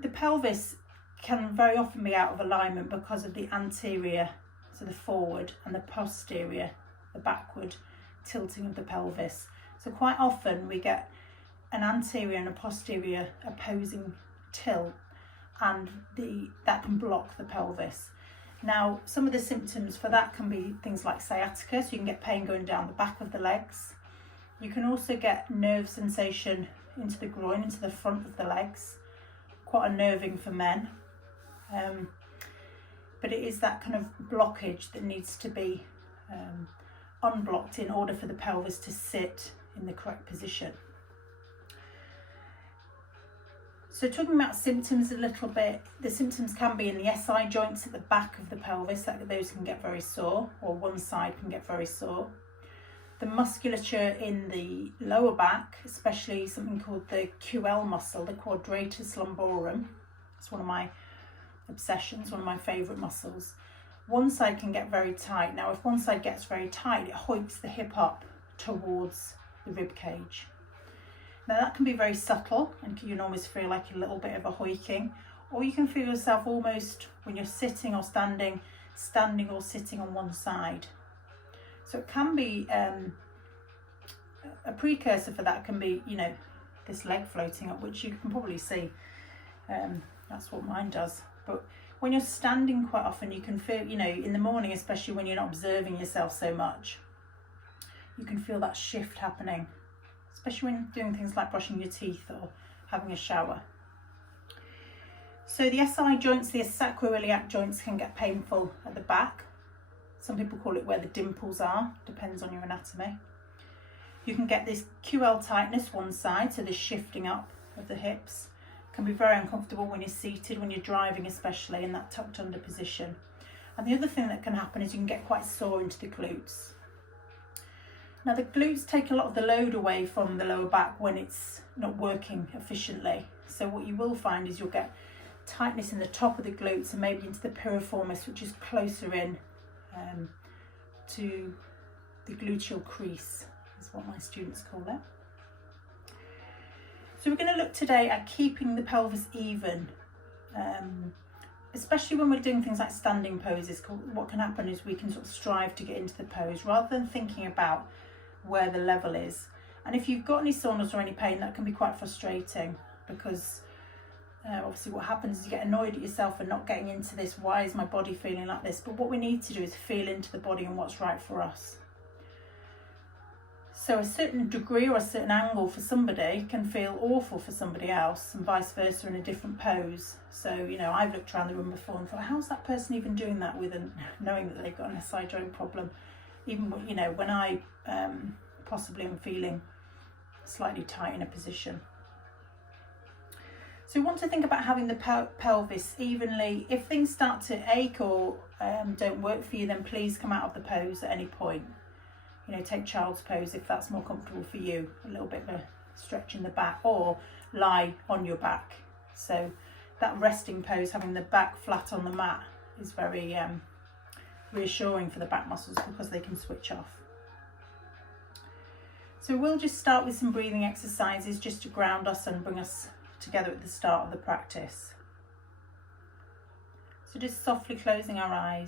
The pelvis can very often be out of alignment because of the anterior, so the forward, and the posterior, the backward tilting of the pelvis. So quite often we get an anterior and a posterior opposing tilt, and that can block the pelvis. Now, some of the symptoms for that can be things like sciatica, so you can get pain going down the back of the legs. You can also get nerve sensation into the groin, into the front of the legs, quite unnerving for men. But it is that kind of blockage that needs to be unblocked in order for the pelvis to sit in the correct position. So talking about symptoms a little bit, the symptoms can be in the SI joints at the back of the pelvis, those can get very sore, or one side can get very sore. The musculature in the lower back, especially something called the QL muscle, the quadratus lumborum. It's one of my obsessions, one of my favourite muscles. One side can get very tight. Now, if one side gets very tight, it hoiks the hip up towards the rib cage. Now, that can be very subtle, and you can almost feel like a little bit of a hoiking, or you can feel yourself almost, when you're sitting or standing or sitting on one side. So it can be a precursor for that can be, this leg floating up, which you can probably see. That's what mine does. But when you're standing quite often, you can feel, in the morning, especially when you're not observing yourself so much, you can feel that shift happening, especially when doing things like brushing your teeth or having a shower. So the SI joints, the sacroiliac joints, can get painful at the back. Some people call it where the dimples are, depends on your anatomy. You can get this QL tightness one side, so this shifting up of the hips. Can be very uncomfortable when you're seated, when you're driving especially, in that tucked under position. And the other thing that can happen is you can get quite sore into the glutes. Now, the glutes take a lot of the load away from the lower back when it's not working efficiently. So what you will find is you'll get tightness in the top of the glutes and maybe into the piriformis, which is closer in to the gluteal crease, is what my students call it. So we're going to look today at keeping the pelvis even, especially when we're doing things like standing poses. What can happen is we can sort of strive to get into the pose rather than thinking about where the level is. And if you've got any soreness or any pain, that can be quite frustrating, because obviously what happens is you get annoyed at yourself for not getting into this. Why is my body feeling like this? But what we need to do is feel into the body and what's right for us. So a certain degree or a certain angle for somebody can feel awful for somebody else, and vice versa in a different pose. So, I've looked around the room before and thought, how's that person even doing that knowing that they've got an SI joint problem? Even, when I possibly am feeling slightly tight in a position. So we want to think about having the pelvis evenly. If things start to ache or don't work for you, then please come out of the pose at any point. Take child's pose if that's more comfortable for you, a little bit of a stretch in the back, or lie on your back. So that resting pose, having the back flat on the mat, is very reassuring for the back muscles because they can switch off. So we'll just start with some breathing exercises just to ground us and bring us together at the start of the practice. So just softly closing our eyes.